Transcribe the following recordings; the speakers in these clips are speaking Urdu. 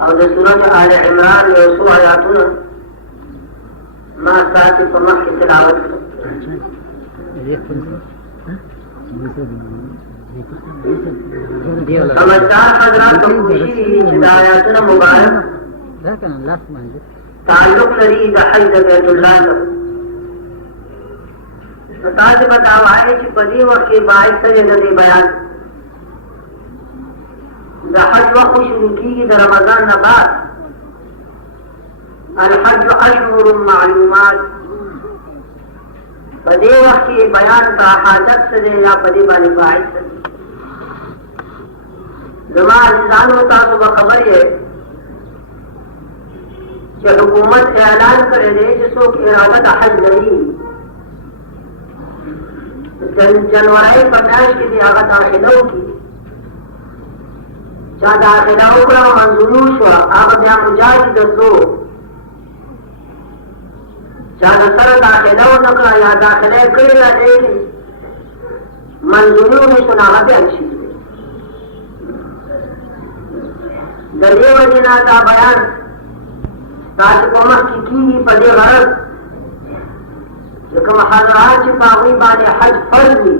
او د سورة آل عمران یو څو آیاتونه ما تاسو په مخکې تلاوت کړل. سمجھدار حضرات ته کوشش وکړي چې د آیاتونو مبارک تعلق لري د حج د بیت الله سره. نو تاسو به دا وایئ چې په دې وخت کې باید څه دی د دې بیان د حج وخت شروع کېږي د رمضان نه بعد. الحج اشهر معلومات. په دې وخت کې بیان ته حاجت څه دی یا په دې باندې باعث څه دی. زما عزیزانو تاسو به خبر یې چې حکومت اعلان کړی دی چې څوک اراده د حج لري جنورۍ په میاشت کې دې هغه داخله وکړي. چا داخله وکړه منظوري وشوه هغه بیا مجاهد تلو. چا د سره داخله ونه کړه یا داخله یې کړې ده دی منظوري ونه شو نو هغه بیا شي. د دې وجې نه دا بیان تاسو په مخکې کېږي په دې غرض چې کوم حضرات چې په هغوی باندې حج فرض وي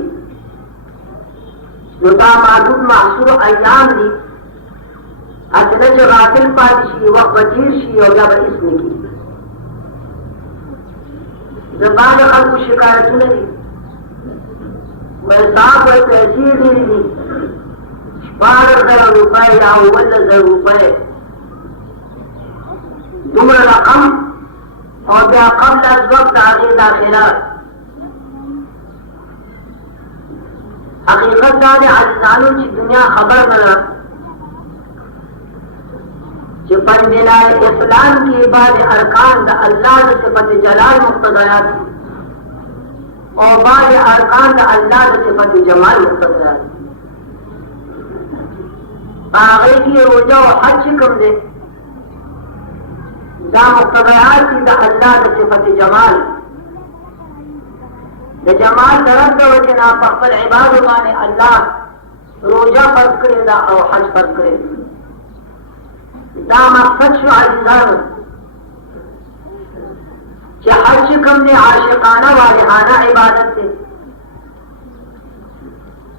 نو دا محدود محصور ایام دي. اصله چې غافل پاتې شي وخت به تېر شي او بیا به هېڅ نه کېږي. د بعضو خلکو شکایتونه دي وایي صاحب وایي پیسې ډېرې دي 12,000 روپۍ یا 18,000 روپۍ دومره رقم او بیا قبل از وقت د هغې داخله. حقیقت دا دی عزیزانو چې دنیا خبر نه ده چې پنجلال اسلام کې بعض ارکان د الله د صفت جلال مقتضیات دي او بعض ارکان د الله د صفت جمال مقتضیات دي. په هغې کې روژه او حج کوم دی دا مقتضیات دي د الله د صفت جمال. د جمال د رب د وجې نه په خپل عبادو باندې الله روژه فرض کړې ده او حج فرض کړې ده. دا مقصد شو عزیزانو چې حج کوم دی عاشقانه والهانه عبادت دی.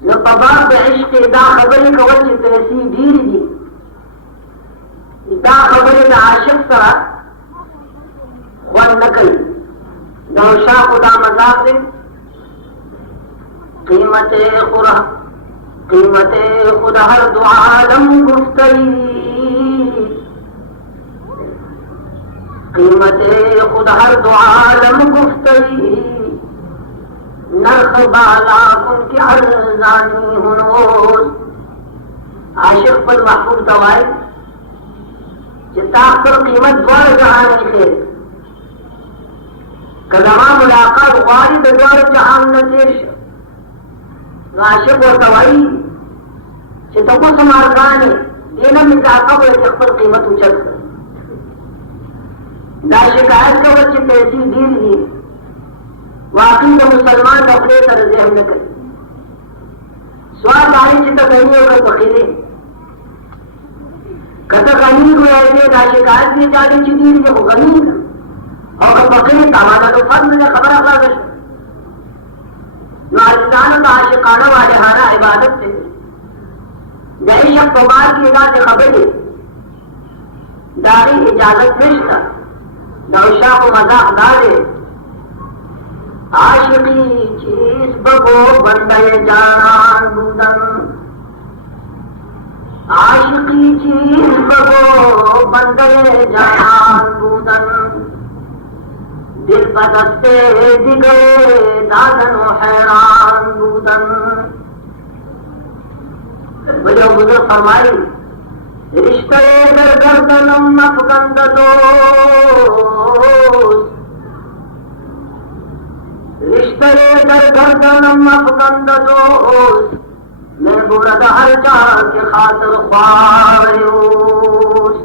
نو په باب د عشق دا خبرې کول چې پیسې ډېرې دي دا خبرې د عاشق سره خوند نه کوي. د عشاقو دا مذاق دی قیمت خود هر دو عالم گفتگی قیمت خود هر دو عالم گفتگی نرخ بالا کن کی ارزانی هنوز. عاشق پر محفوظ دوائی چې تا خپل قیمت دواړه جهان خیر که زما ملاقات غواړي د دواړو جهان نه تېر شه. عاشق ورته وایي چې ته اوس هم ارزان یې دې نه مې اضافه ویل چې خپل قیمت اوچت کړه. دا شکایت کول چې پیسې ډېرې دي واقعي د مسلمان د خولې سره ذهن نه کوي. سوال باندې چې ته غني او که فقیر یې که ته غني وایې دا شکایت دې چاړي چې ډېرې دي خو غني ده او که فقیر تمانا نو فرض نه خبره خلاصه شوه. نو عزیزانو د عاشقانه والهانه عبادت دی. د عشق په باب کې داسې خبرې د هغې اجازت نشته. د عشاقو مذاق دا دی عاشقی چیز بگو بنده جانان بودن عاشقی چیز بگو بنده جانان بودن دل بدسته دیگر دادن و حیران بودن. بجو بزرگ فرمائی رشته در گردنم افکند دوست رشته در گردنم افکند دوست من برد هر جا که خاطر خواهی اوست.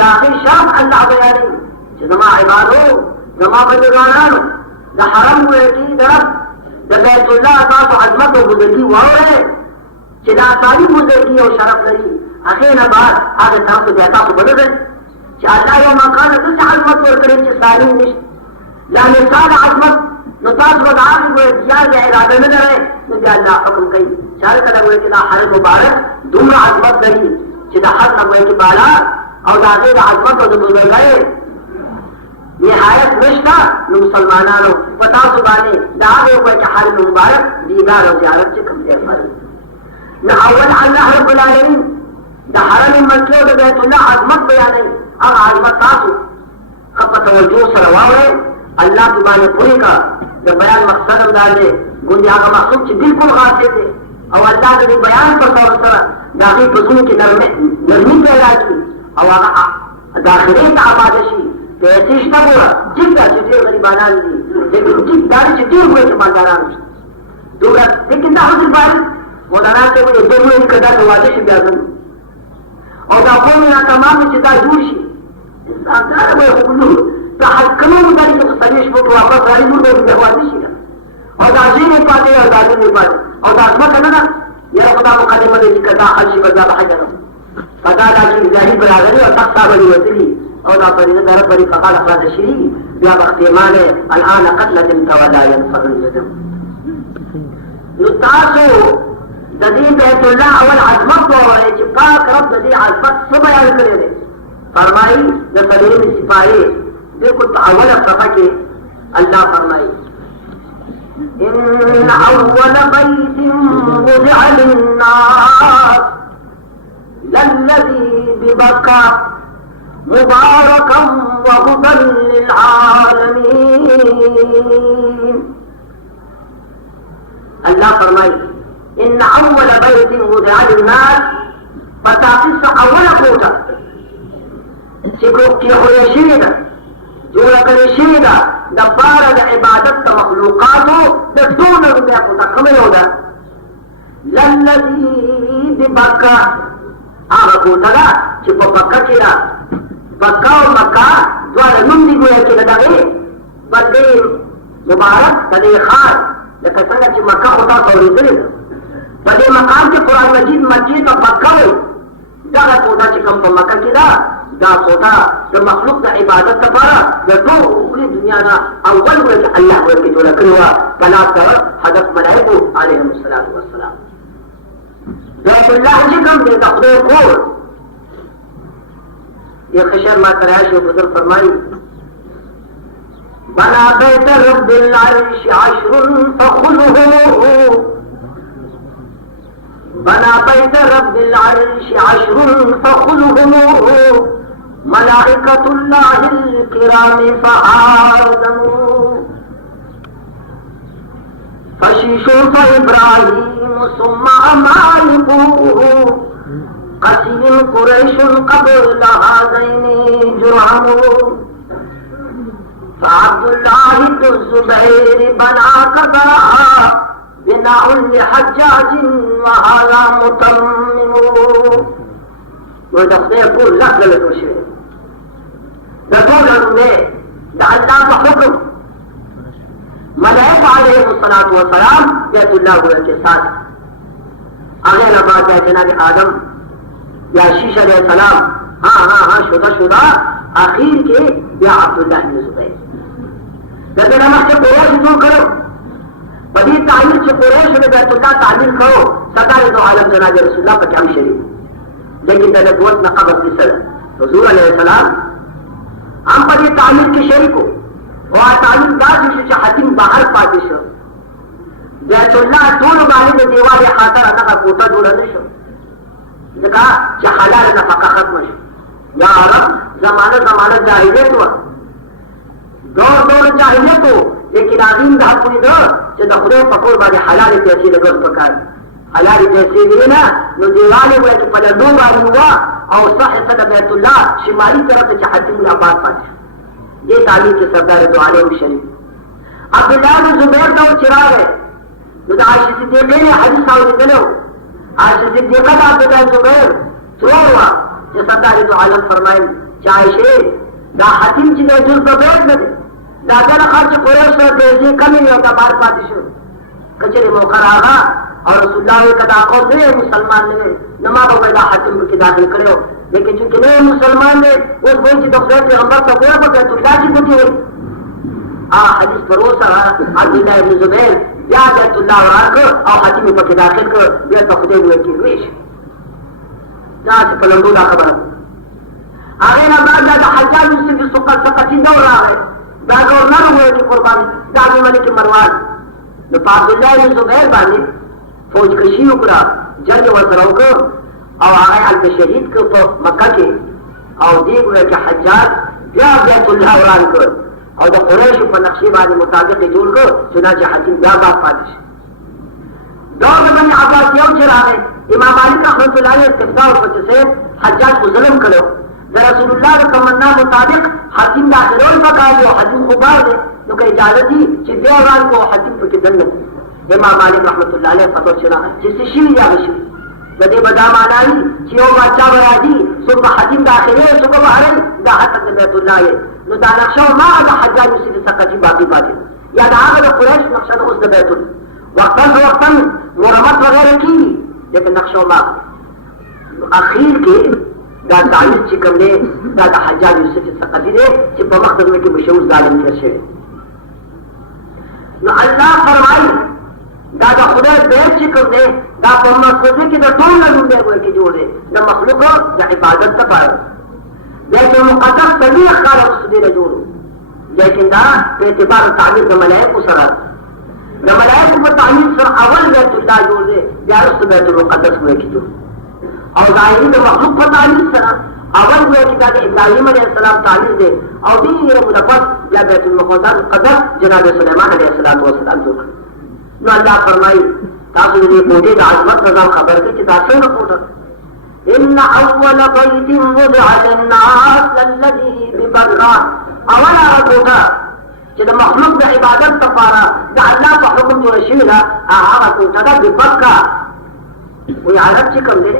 داخل شام الله بیانی چې زما عبادو زما بندگانانو د حرم ویټي درب د بیت الله تاسو عظمت او بزرګي واورئ چې دا تاریخ بزرګي او شرف لري هغې نه بعد هغه تاسو بیا تاسو بدلئ چې الله یو مکان داسې عظمت ورکړی چې ثاني نشته دا مثال عظمت نو تاسو به د هغې امتیاز اراده نه لرئ نو بیا الله حکم کوي چې هر کله وایي چې دا حرم مبارک دومره عظمت لري چې د حد نه وایي چې بالا او د هغې د عظمت او د بزرګۍ نهایت نشته نو مسلمانانو په تاسو باندې د هغې وایي چې حرم مبارک دیدار او زیارت چې کوم ځای فرض نو اول الله رب العالمین د حرم مکې او د بیت الله عظمت بیانوي هغه عظمت تاسو ښه په توجه سره واورئ الله دې باندې پوره کا د بیان مقصد هم دا دی ګوندې هغه مخلوق چې بالکل غافل دی او الله د بیان په صورت سره د هغې په زړونو کې نرمي پیدا کړي او هغه د آخرې ته آباده شي پیسې شته ګوره جګ ده چې ډېر غریبانان دي لیکن جګ دا دی چې ډېر ګوره چې مالداران شته دومره لیکن دا هم چې باید مولانا صاحب یې دوه ویلي که دا د واده شي بیا ځم او دا قوم نه تمام چې دا جوړ شي انسان دا به یې خو د حکمو مداري چې په څلوېښت فوټ واپس رالي نور به یې بیا واده شي او دا ځای نه پاتې او دا ځای نه پاتې او دا ځمکه نه ده یاره خو دا مقدمه دی چې که دا حل شي به دا به حجه نه فدا دا چې ظاهر به راغلي او تخت به یې وتلي او دا فريضه در پرې فقال اخراج شری بیا احتمال الان قتل ولا ينفر الندم نو تاسو د دې بیت الله اول عظمت وایي چې پاک رب د دې عظمت څه بیان کړی دی فرمایي د څلورمې سپارې بالکل په اوله صفحه کې الله فرمایي ان اول بيت وضع للناس للذي ببكة مباركا وهدى للعالمين الله فرمائے ان اول بیت وضع للناس فتاقص اول کوٹا سکو کی ہوئی شیدہ جوڑا کری شیدہ دبارہ دا عبادت دا مخلوقاتو دا دون ربیع کوٹا کمی ہودا للذی ببکا آغا کوٹا دا چپا بکا چینا بکا و مکا دوار نمدی گویا چینا دا غیر بلدی مبارک دا دی خار لکه څنګه چې مکه خو تاسو اورېدلې ده په دې مقام کې قرآن مجید مسجد ته مکه وایي دغه کوټه چې کوم په مکه کې ده دا کوټه د مخلوق د عبادت لپاره د ټولې دنیا نه اول ورځ الله ورته جوړه کړې وه په لاس سره حضرت ملایکو علیهم الصلاة والسلام بیت الله چې کوم دی د خدای کور یو خشر ما سره راشي بزرګ فرمایي بنا بیت رب العرش عشر فخذه بنا بیت رب العرش عشر فخذه ملائکة الله الكرام فآدموا فشيش فإبراهيم ثم مالكه قسم قريش قبل هذين جرعم فعبد الله بن الزبير بنا كذا بناء لحجاج وهذا متمم ودخل يقول لا غلط شيء نقول له ده الله بحكم ملائكة عليهم الصلاة والسلام بيت الله والجساد آخر بعد جناب آدم یا شیش علیہ السلام ہاں شدہ آخر کے یا عبداللہ بن زبیر لیکن ہم سے قریش دور کرو بدی تعمیر سے قریش میں بیت اللہ تعمیر کرو سرکار دو عالم جناب رسول اللہ پر جام شریف لیکن نبوت نہ قبل کی صدر حضور علیہ السلام ہم بدی تعمیر کے شریک ہو اور تعمیر دار سے حتیم باہر پاتش ہو بیت اللہ دونوں بانے میں دیوار خاطر انا کا کوٹا جوڑا نہیں شو کہا کہ حلال نفقہ ختم شو یا رب زمانہ جاہلیت ہوا دور جاہلیت ہو لیکن عظیم دا پوری دور چې د خدای په کور باندې حلال پیسې لګول پکار حلال پیسې وینا نو دیواله وایي چې په لندو باندې هوا او صح صد بیت الله شمالي طرف ته حتیم الاباد پاتې دې تعلیم کې سردار دو عالم شریف عبدالله بن زبیر ته چراغ نو د عائشہ صدیقہ نے حدیث اوریدلو عائشہ صدیقہ ته عبدالله بن زبیر څوړوا چې سردار دو عالم فرمایي چایشه دا حتیم چې د جز په بیت نه دا دغه خرچ قریش سره پیسې کمې او دا بار پاتې شو کچېرې موقع راغله او رسول الله کدا قوم نه مسلمان نه نه ما به دا حتیم کې داخل کړو لیکن چې نه مسلمان دی اوس به چې د خدای پیغمبر ته وایي په بیت الله کې کوي حدیث پر اوسه عبد الله بن زبیر یا بیت الله ورکړ او حتیم په کې داخل کړ بیا ته خدای ورکی ویش دا چې په لندو دا خبره هغه نه بعد دا حجاج بن ثقفي دور راغی دا گورنر وایي چې قربان دا د ملک مروان نو په عبد الله بن زبیر باندې فوج کشي وکړه جنگ ورسره وکړ او هغه هلته شهید کړ په مکه کې او دې وایي چې حجاج بیا بیت الله وران کړ او د قریشو په نقشې باندې مطابق جوړ کړ چنانچه حتیم بیا باد پاتې شو دور د بني عباس یو چې راغی امام مالک رحمت الله علیه استفتاء ورپسې صاحب حجاج خو ظلم کړو د رسول الله د تمنا مطابق حتیم داخلول پکار دی او حتیم خوبار دی نو که اجازه دي چې بیا وران کو حتیم پکې دننه امام مالک رحمت الله علیه فتوا شنا چې څه شي یا شي د دې بدا معنی چې یو بچا راځي ثم حتیم داخله ثم بهر دا حتم بیت الله نو دا نقشه ما د حجاج بن ثقفي باقي پاتې یا دا هغه د قریش نقشه اوس د بیت الله وقتا مرمت وغیرہ کی لیکن نقشه ما اخیر کې دا تعلیق چې کوم دی دا د حجاج بن ثقفي دی چې په وخت کې مشهور ظالم تیر شوی نو الله فرمایي دا د خدای بیت چې کوم دی دا په مسجد کې د ټول لومړی وایي کې جوړ دی د مخلوق د عبادت لپاره بیت المقدس طبیعي ښکار مسجد نه جوړ لیکن دا په اعتبار تعمیر د ملائکو سره د ملائکو په تعمیر سره اول بیت الله جوړ دی بیا وروسته بیت المقدس وایي کې جوړ او ظاهري د مخلوق په تعمیر سره اول وایي چې دا د ابراهیم علیه السلام تعمیر دی او دې یې مدفق بیا بیت المقدس جناب سلیمان علیه السلام جوړ نو الله فرمایي تاسو دې کوټې د عظمت نظام خبر کې چې تاسو نه کوټه ان اول بيت وضع للناس الذي ببرا اولا کوټه چې د مخلوق د عبادت لپاره د الله په حکم جوړ شوی دا هغه کوټه ده ببکا وی عرب چې کوم دی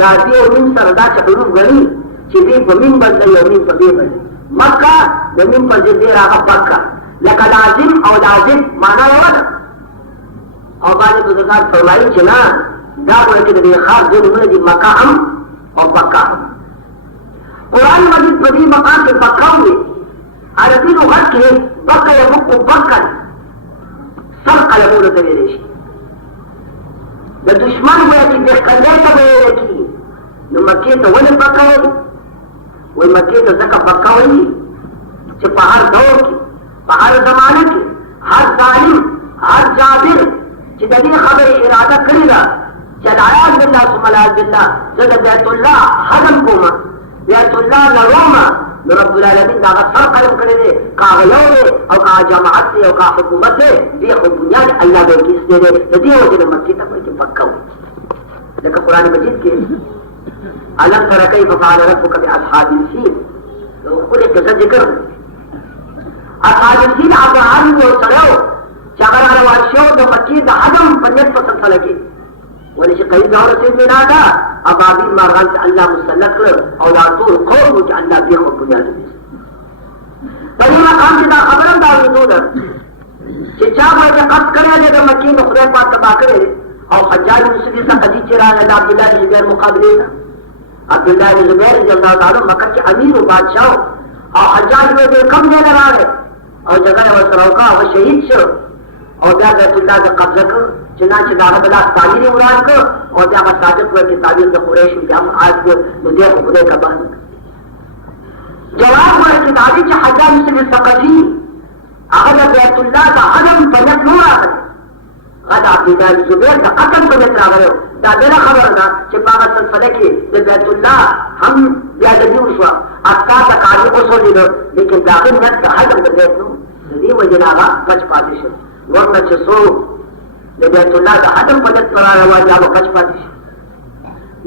دا دې وین سره دا چې حروف غني چې دې په من بدل یو من په دې بدل مکه د من په دې راغه بکا لکه لازم او لازم معنا یو ده او باندې بزرگان فرمایي چې نه دا وایي چې د خاص ځایونه دي مکه هم او بکا هم قرآن مجید په دې مقام کې بکا وي عربي لغت کې بکا یبق بکا سرقه یقول ته ویل شي د دشمن وایي چې د کله ته ویل کی نو مکه ته ولې بکا وایي مکه ته ځکه بکا وایي چې په هر دور کې په هر زمانه کې هر ظالم هر جابر چې د دې خبرې اراده کړې ده چې العیاذ بالله ثم العیاذ بالله زه د بیت الله حرم کوم بیت الله لروم نو رب العالمین دا سر قلم کړی دی کاغه یو دی او کاغه جماعت دی او کاغه حکومت دی دې خو بنیاد الله به کیس دی د دې وجه مکې ته پکې پکا وي لکه قرآن مجید کې علم تر کیف فعل ربک باصحاب الفیل نو خپل قصه ذکر اصحاب الفیل ابراهیم یو سره چې هغه روان شو د مکې د حرم په نیت په سلسله کې ولې چې قریب دا ورسېد مینا ده ابابیل مارغان چې الله مسلط کړ او دا ټول قوم چې الله بیا خو بنیاد دي په دې مقام کې دا خبره دا ورته ده چې چا باندې قصد کړی دی د مکې د خدای پاک تباه کړی او حجاج بن ثقفي چې راغی د عبد الله بن زبیر مقابله ته عبد الله بن زبیر رضی الله تعالی مکه کې امیر او بادشاہ او حجاج به کم ځای راغی او جګړه ورسره وکړه او شهید شو او بیا بیت الله د قبضه کړ چنانچه د هغه بلا تعمیر یې وران کړ او بیا هغه صادق وایي چې تعمیر د قریشو بیا هم عاد کړ نو دی خو خدای تباه نه کړ جواب وایي چې د هغې چې حجاج بن ثقفي هغه د بیت الله د عدم په نیت نه راغلی هغه د عبدالله بن زبیر د قتل په نیت راغلی دا بله خبره ده چې په هغه سلسله کې د بیت الله هم بیا دبي وشوه افکار د کاري وسوځېده لیکن د هغې نیت د عدم د بیت نه د دې وجې نه هغه بچ پاتې شو ورنه چې څوک د بیت الله د عدم په نیت سره راوالي هغه بچ پاتې شي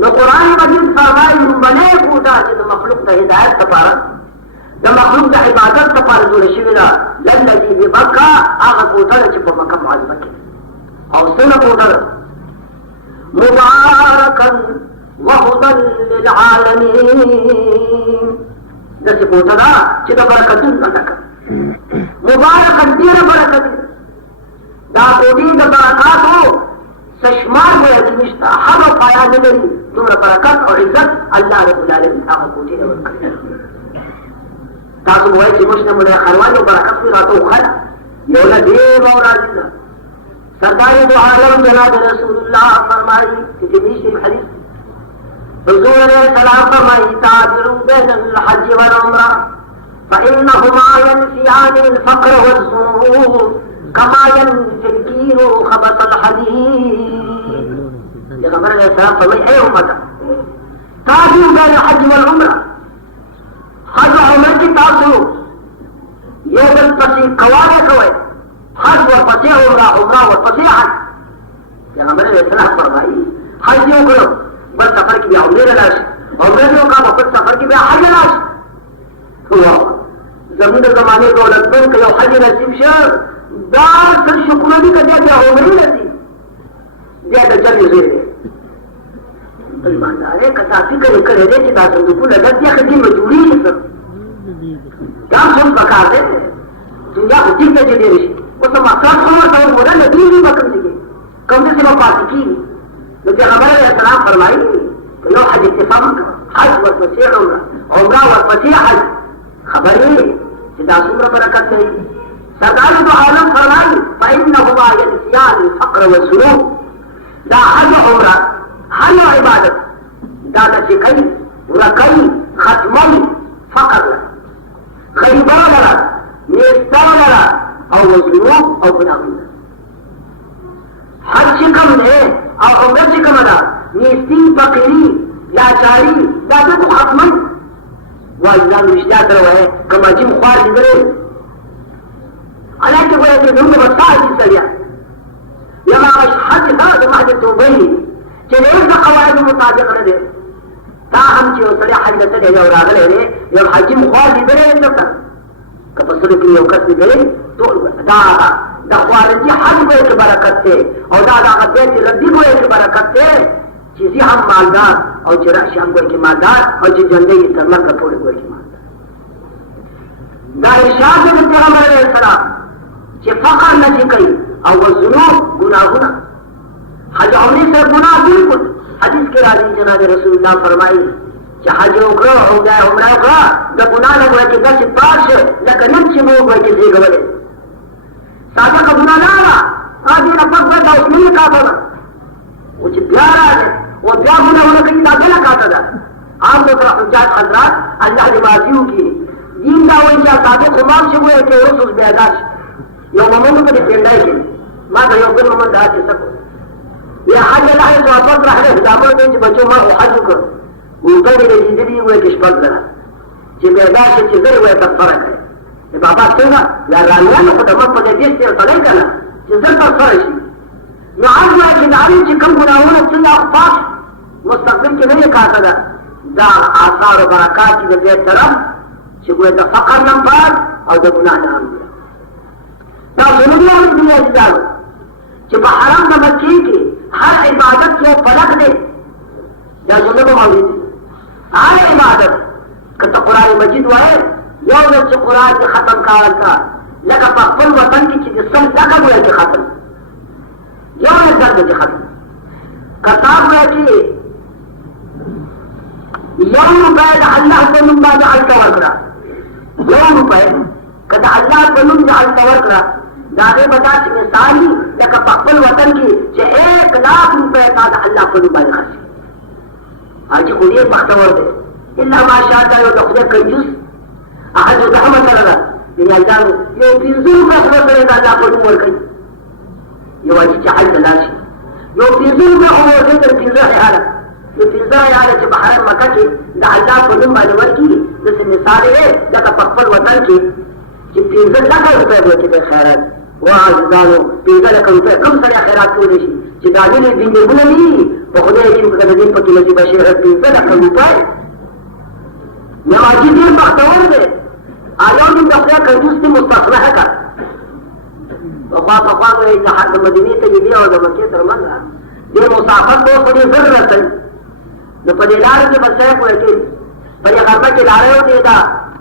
نو قرآن مجید فرمایي لومبنۍ کوټه چې د مخلوق د هدایت لپاره د مخلوق د عبادت لپاره جوړه شوې ده للذي ببکا هغه کوټه ده چې په مکه معظمه کې او څنګه کوټه ده مبارکا وهدى للعالمین داسې کوټه ده چې د برکتونو ډکه مبارکه ډېره برکت دا کوټې د برکاتو سشمار ویل نشته هغه پایه نه لري دومره برکت او عزت الله رب العالمین هغه کوټې ته ورکړي تاسو وایئ چې موږ نه مونږ خروان یو برکت وي راته وخله یو نه ډېر او راځي ده سرکار دو عالم جناب رسول الله فرمایي چې دې شریف حدیث حضور علیہ السلام فرمائے تاجروا بین الحج والعمرہ فإنهما ينفيان الفقر والذنوب كما ينفي الكير خبث الحديد پیغمبر علیہ السلام فرمائے اے امت تاجروا بین الحج والعمرہ حج عمر کی تاسو یو بل پسې کواره کوئ حج ورپسې عمره عمره ورپسې حج پیغمبر علیہ السلام فرمائے حج یو کړو بل سفر کی بیا عمره راشي عمره یو کا په سفر کی بیا حج راشي زموږ د زمانه دولتمن که یو حج نصیب شه دا څه شکر دي که بیا عمره نصیب بیا د جنې زوی دی ایماندار که دا فکر یې کړی دی چې دا صندوقونه ډک دي ښه دین به جوړېږي څه دا سوچ پکار دی دنیا خو ټیک ده چې ډېرې شي اوس مقصد خو ورته وګوره نه ډېرې به کوم ځای کې کوم ځای به پاتې کېږي نو پیغمبر علیہ السلام فرمایي که یو حج اتفاق حج ورپسې عمره عمره ورپسې حج خبر یې چې دا څومره برکت دی سرکار دو عالم فرمایي فإنهما ينفيان الفقر والذنوب دا حج عمره هر یو عبادت دا نفي کوي ورکوي ختموي فقر غریبان لره نیستان لره او ذنوب او ګناهونه حج چې کوم دی او عمره چې کومه ده نیستي فقیري لاچاري دا ټول ختموي وایي دا مې رښتیا سره وایي که مجیم خوار لیدلی حالانکه ګوره چې زموږ به ستا شي سړیا یم هغه حج دا د محض توبه چې د هېڅ د قواعدو مطابق نه دی دا هم چې یو سړی حج ته تللی یو راغلی دی یو حجیم خوار لیدلی دی درته که په سلو کې یو کس لیدلی ټول دا د خوارنجي حج ګوی کې برکت دی او دا د هغه بیت ربي ګوی کې برکت دی چې زی هم مالدار او چې راشي هم ګوی کې مالدار او چې ژوندی یې تر مرګه پورې ګوی کې مالدار دا ارشاد دی د پیغمبر علیه السلام چې فقر نفي کوي او ذنوب ګناهونه حج عمرې سره ګناه بالکل حدیث کې راځي جناب رسول الله فرمایي چې حج وکړه او دا عمره وکړه د ګناه نه ګوی چې داسې پاک شي لکه نیم چې مو ګوی کې زیږولی صادقه ګناه نه ده هغې نه پک بده اوس نوې کاته ده او چې بیا راځي او بیا ګناهونه کوي دا بله کاته ده عام طور حجاج حضرات الله دې معافي وکړي دین دا وایي چې صادق خمام شي ګوی کې اوس اوس بیدار شي یو مومن په دې پنډای کې ما ته یو بل مومن دا چې څه یا حج الله صحابت راغله دا مړ دې چې بچو ما حج وکړ وګړي دې دې وایي چې شپږ ده چې بیدار شي چې زه وایي تفره کوي بابا څنګه لا رانیانو خو د مخ په دې دېستې سړی که نه چې زر ترسره شي نو عرض وایي چې د علي چې کوم ګناهونه څنګه پاک مستقبل کې نوې کاته ده دا آثار و برکات چې د دې طرف چې ګویا د فقر نه پاک او د ګناه نه هم دي دا ضروري هم دي عزیزانو چې په حرم د مکې کې هر عبادت یو فلک دی دا ضروري به موجود دي هر عبادت که ته قرآن مجید وایې یو ځل چې قرآن کې ختم کول کا لکه په خپل وطن کې چې د سل ډکه وایي چې ختم یو نه ځل چې ختم که تاسو وایئ چې یو روپۍ د الله په نوم باندې هلته ورکړه یو روپۍ که د الله په نوم دې هلته ورکړه د هغې به داسې مثال وي لکه په خپل وطن کې چې 1,00,000 روپۍ تا د الله په نوم باندې خرڅ حاجي خو ډېر بختور دی الا ماشاءالله یو د خدای کنجوس احد زحمه سره ده دنیاګانو یو 15 روپۍ خو سره د الله په نوم ورکوي یو حاجي چې حج ته لاړ شي یو 15 روپۍ خو ورکوي تر 15 ریاله یو 15 ریاله چې په حرم مکه کې د الله په نوم باندې ورکړي داسې مثال یې لکه په خپل وطن کې چې 15 لکه روپۍ به ورکړي خیرات وعزیزانو 15 لکه روپۍ کوم سړی خیرات کولی شي چې دا ځینې زندګونه دي په خدای چې که د دین پکې نصیب شي 15 لکه روپۍ نمازي ډېر بختور دی یو دین د خدای کنجوس دی مستثنه که پخوا وایي د مدینې ته دې او د مکې تر منځ دې مسافر به اوس په دې زر رسوي نو په دې لارې کې به سړی پوه کېږي په دې غرمه کې لاره یو دی دا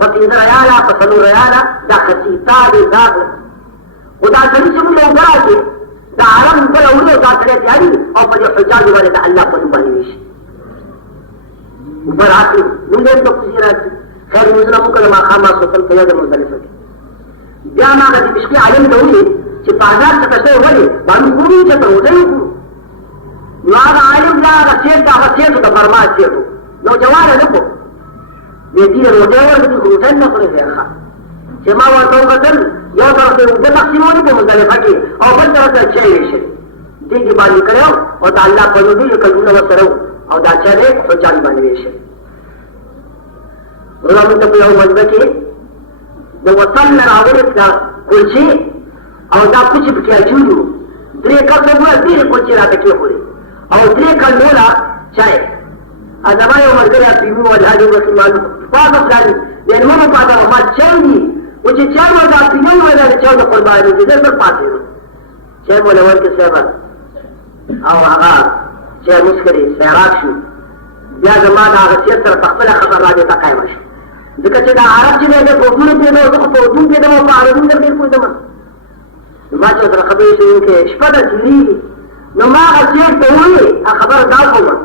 فإن ريالا فصلوا ريالا دا خسيطا دي ذات ودا سبي سبي لو جاكي دا عالم بلا ولو دا سريع تياري او فجو حجاج والا دا الله قلو بانيش وبراتي من دين تو كسيراتي خير مزرمو كلما خاما سوطن فياد مزالفة جاما غدي بشكي علم دولي چه بازار ستشتر ولي بانو كوري چه تروزي كورو نواغ عالم لا غسير دا غسير دا برمات سيرو نو جوارا نبو يدي الوجاوة التي خروجين نقل فيها سما وطوقة يو طرف دي تقسيموني بمزالفة او بطرف دا چه شيء دي دي باني کريو او دا الله قلو دي يقلون وصرو او دا چه دي حجاني باني شيء ولو من تقول او مجبكي دا وصل لنعورت دا كل شيء او دا كچھ بكي اجولو دري كرسو بوا دي كل شيء را تكي خوري او دري كندولا چه ازما یو ملګری پیمو ولاجو مسلمان پاده ځان یې نو ما پاده ما چاندي او چې چا ما دا پیمو ولا چې د قرباني دې در پاتې چې مولا ورته سبا او هغه چې مسکري سیراک شو بیا زما دا هغه چې تر خپل خبر راځي تا قائم شي ځکه چې دا عرب چې د پوهونو په نو په پوهونو کې د مو په اړه دې کوم دمه ما چې تر خبرې شوې کې شپه د دې نو ما چې ته وې خبر دا کوم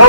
100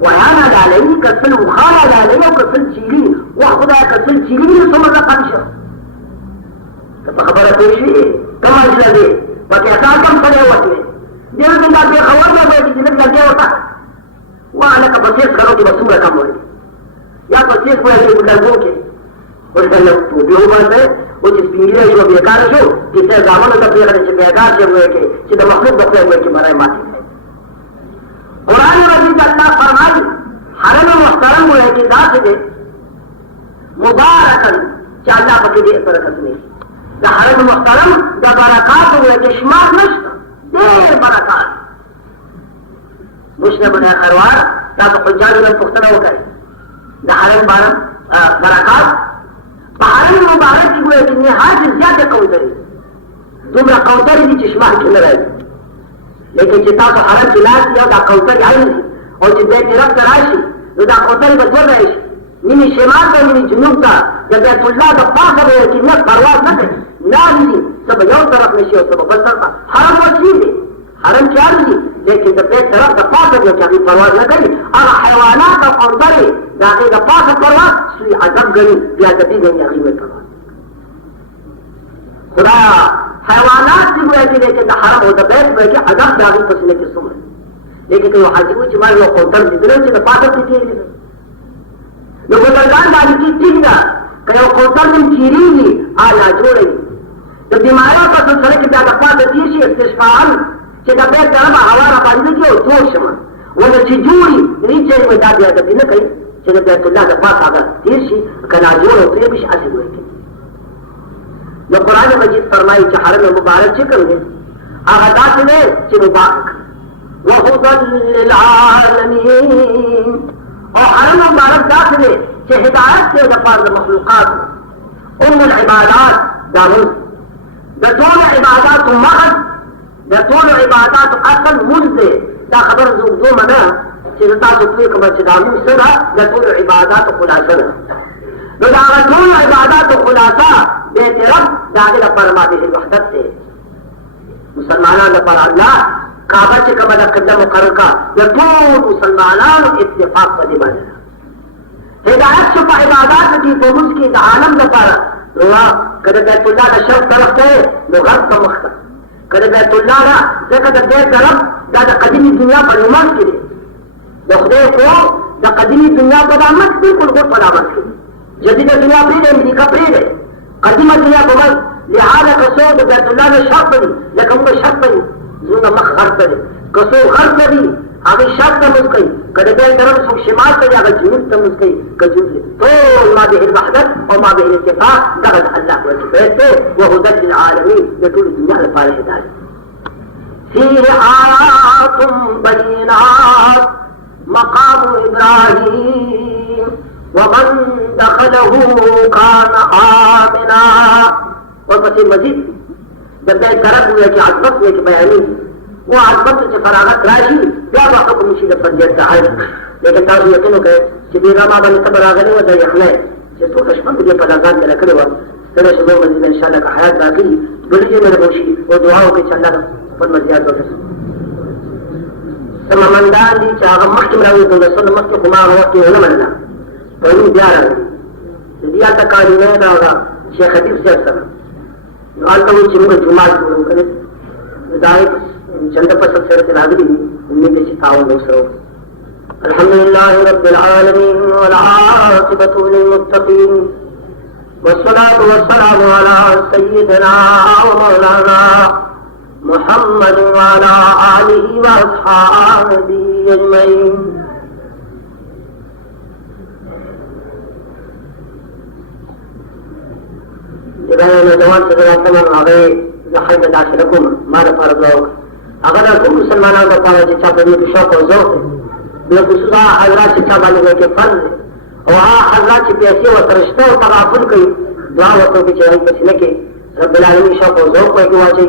وهانا عليه كسل وخانا عليه وكسل تشيلين وخذها كسل تشيلين ثم قنشه فخبرت شيء كما يجري وكي أساسا فليوته دير من ذلك خوارنا بيجي جنب لجيه وطا وعلى كبسيس كروتي بسورة كموري يا بسيس بيجي بلغوكي ورسل توبيهو بانده وجس بينجيه شو بيكار شو جسے زامن دفعه شو بيكار شو ہوئے کہ جسے مخلوق دفعه ہوئے کہ مرائے ماتی قرآن مجید اللہ فرمائی حرم محترم ہوئے کہ ذات دے مبارکن چاہتا بکی دے برکت نہیں دا حرم محترم دا برکات ہوئے کہ شمار نشتا دیر برکات مشنے بنے خروار دا حجانی میں پختنہ ہو گئے دا حرم برکات حرم مبارک کی ہوئے کہ نہایت زیادہ قوتری تمہرا قوتری دی چشمار کی نہ رہے لیکن چې تاسو حرم کې لاس یو دا کوترې عین او چې بیت رب ته راشي نو دا کوترې به دوه راشي نیمې شمال ته نیمې جنوب ته د بیت الله د پاسه به چې نه پرواز نه کوي نازلي څه به یو طرف نشي او څه به بل طرف حرم وسیع دی حرم چاري دي لیکن د بیت رب د پاسه به چې پرواز نه کوي هغه حیوانات او کوترې د هغې د پاسه پرواز سوی عذاب ګڼي بیا د دې ګڼي هغې به پرواز خدایا حیوانات بھی ہوئے کہ لیکن حرم ہوتا بیت ہوئے کہ عذاب جاگی پسنے کی سمجھ لیکن کہ وہ حاجی ہوئی چمائے وہ قوتر جدنے سے نفاظت کی تھی جو بزرگان داری کی ٹھیک دا کہ وہ قوتر من چیری گی آیا جوڑے گی جو بیماریوں کا سلسلے کی بیاد اقوات تیشی استشفاعن کہ دا بیت طرف حوارہ باندگی اور جوڑ شمن وہ نچی جوڑی نیچے میں دا بیاد بھی نہ کہیں کہ بیت اللہ دا پاس آگا تیشی کنا جوڑے تو یہ بھی حاصل ہوئے گی جو قرآن مجید فرمائی کہ حرم مبارک چکر ہے آغادات میں کہ مبارک وَهُدًى لِلْعَالَمِينَ اور حرم مبارک ذات میں کہ ہدایت سے دفار مخلوقات ام العبادات دارون دطول عبادات محض دطول عبادات اصل منزے دا خبر زوگزو منا کہ دتا سطوی کمر چدامون سرہ دطول عبادات خلاصر دا طول عبادات خلاصہ بیت رب داخل فرما به وحدت سے مسلمانان پر اللہ کعبہ سے کمل قدم مقرر کا طول مسلمانان اتفاق پر ایمان ہدایت شفا عبادات کی بروز کی عالم پر اللہ کدے بیت اللہ کا شرط طرف ہے غرب کا مختلف کدے بیت اللہ کا کدے بیت طرف دا قدیمی دنیا پر ایمان کے لیے خدے کو دا قدیمی دنیا پر آمد بالکل کو پلامت کی جدید دنیا پرید ہے امریکہ پرید ہے قدیمہ دنیا بغل لہذا کسو بیت اللہ میں شرط بنی لیکن ان کو شرط بنی زون مخ غرط بنی کسو غرط بنی آگے شرط تمز کئی کدے بیت طرف سو شمال کئی آگے جنوب تمز کئی کجوب لی تو ما به الوحدت و ما به الاتفاق دغد اللہ کو بیت وہدد للعالمین لکل دنیا لفارح داری فیہ آیات بینات مقام ابراہیم ومن دخله كان آمنا اور پسی مزید جب بیت کرب ہوئے کہ عظمت ہوئے کہ بیانی وہ عظمت سے فراغت راشی یا حکم شید پر جیتا ہے لیکن تاثیر یقین ہو گئے چې بیغما باندې صبر راغلی و د یخنۍ چې ټوله شپه په دې پلاګان مې کړې وه ستړی شو نور مزید انشاءالله که حیات راغلي ګډې مې رغوشي او دعا وکړي چې الله خپل مزیات وکړي سممندان دي چې هغه مخکې م راوېږي د سنو مخکې خو ما هغه وخت یې ونه منله پرون بیا راغلي د دې هلته کالینۍ د هغه شیخ حبیب صاحب سره نو هلته وایي چې موږ جومات جوړو که نه د هغې چنده فصل سره چې راغلي دي امید دی چې تعاون به ورسره وکړو الحمد لله رب العالمين والعاقبة للمتقين والصلاة والسلام على سيدنا ومولانا محمد وعلى آله وأصحابه أجمعين جبانا نوجوان سجرات تمام آغائی زحیب داشرکم مارا فارغوک اگر کوم مسلمانانو لپاره چې چا په دې شوق او ذوق دی خصوصا حضرات چې چا باندې کې فن او هغه حضرات چې پیسې ورسره شته او تغافل کوي دعا ورته کوي چې هغه پسې نه کوي رب العالمین شوق او ذوق پکې واچوي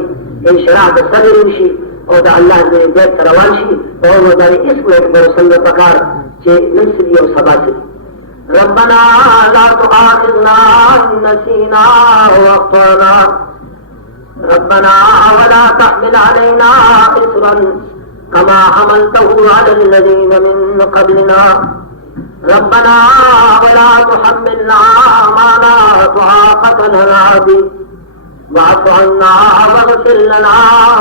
انشراح د صدر وشي او د الله د بیت روان شي او باندې اسم اکبر صلی پکار چې نن سړي او سبا سړي ربنا لا تؤاخذنا إن نسينا وأخطأنا ربنا ولا تحمل علينا إصرا كما حملته على الذين من قبلنا ربنا ولا تحملنا ما لا طاقة لنا به واعف عنا واغفر لنا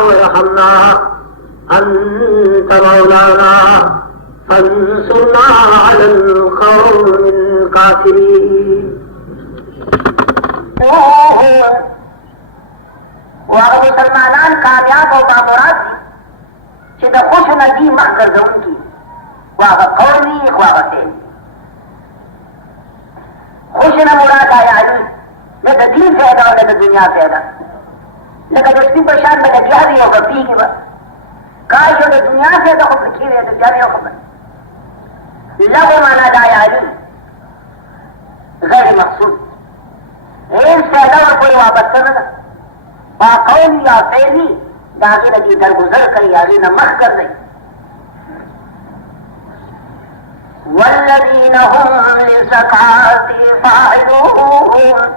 وارحمنا أنت مولانا فانصرنا على القوم الكافرين وهغه مسلمانان کامیاب او بامراد دي چې د خوشو نه دي مخ ګرځونکي خو هغه قول وي خو هغه فعل خوشو نه مراد عیالي نه د دین فایده او نه د دنیا فایده لکه د سپي په شان به لګیا وي او غپېږي به کاش یو د دنیا فایده خو پکې وي د جانې خو به لغو معنا د عیالي غیر مقصود هیڅ فایده ورپورې وابسته نه ده قول یا فعلی داغی نکی درگزر کری آگی نمخ کر دیں والذین هم لزکاة فاعلون